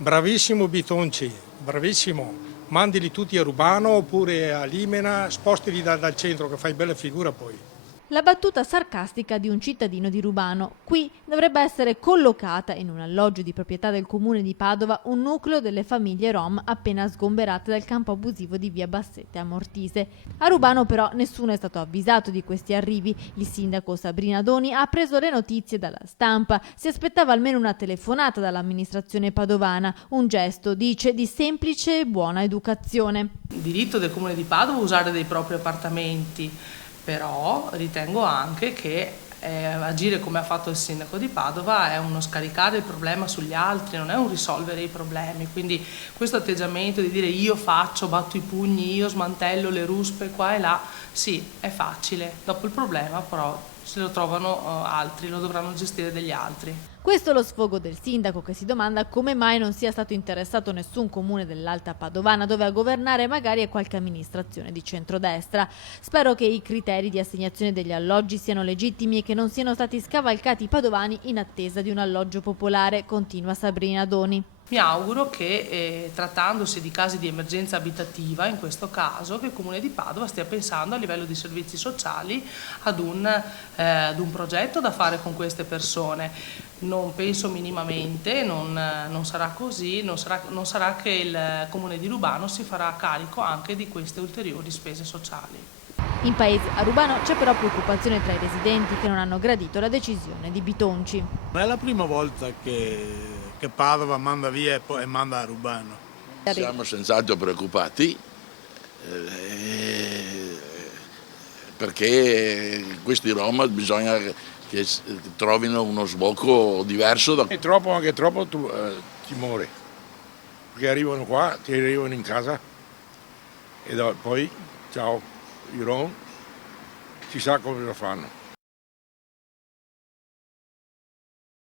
Bravissimo Bitonci, bravissimo. Mandili tutti a Rubano oppure a Limena, spostili dal centro che fai bella figura poi. La battuta sarcastica di un cittadino di Rubano. Qui dovrebbe essere collocata in un alloggio di proprietà del comune di Padova un nucleo delle famiglie rom appena sgomberate dal campo abusivo di via Bassette a Mortise. A Rubano però nessuno è stato avvisato di questi arrivi. Il sindaco Sabrina Doni ha preso le notizie dalla stampa. Si aspettava almeno una telefonata dall'amministrazione padovana, un gesto, dice, di semplice e buona educazione. Il diritto del comune di Padova è usare dei propri appartamenti, però ritengo anche che agire come ha fatto il sindaco di Padova è uno scaricare il problema sugli altri, non è un risolvere i problemi. Quindi questo atteggiamento di dire io faccio, batto i pugni, io smantello le ruspe qua e là, sì, è facile. Dopo il problema però se lo trovano altri, lo dovranno gestire degli altri. Questo è lo sfogo del sindaco che si domanda come mai non sia stato interessato nessun comune dell'Alta Padovana dove a governare magari è qualche amministrazione di centrodestra. Spero che i criteri di assegnazione degli alloggi siano legittimi e che non siano stati scavalcati i padovani in attesa di un alloggio popolare, continua Sabrina Doni. Mi auguro che, trattandosi di casi di emergenza abitativa, in questo caso, che il Comune di Padova stia pensando a livello di servizi sociali ad un progetto da fare con queste persone. Non penso minimamente, non sarà così, non sarà che il Comune di Rubano si farà carico anche di queste ulteriori spese sociali. In paese a Rubano c'è però preoccupazione tra i residenti che non hanno gradito la decisione di Bitonci. Non è la prima volta che Padova manda via e manda a Rubano. Siamo senz'altro preoccupati perché questi Rom bisogna che trovino uno sbocco diverso. È anche troppo timore, perché arrivano qua, ti arrivano in casa e poi ciao, i Rom, si sa come lo fanno.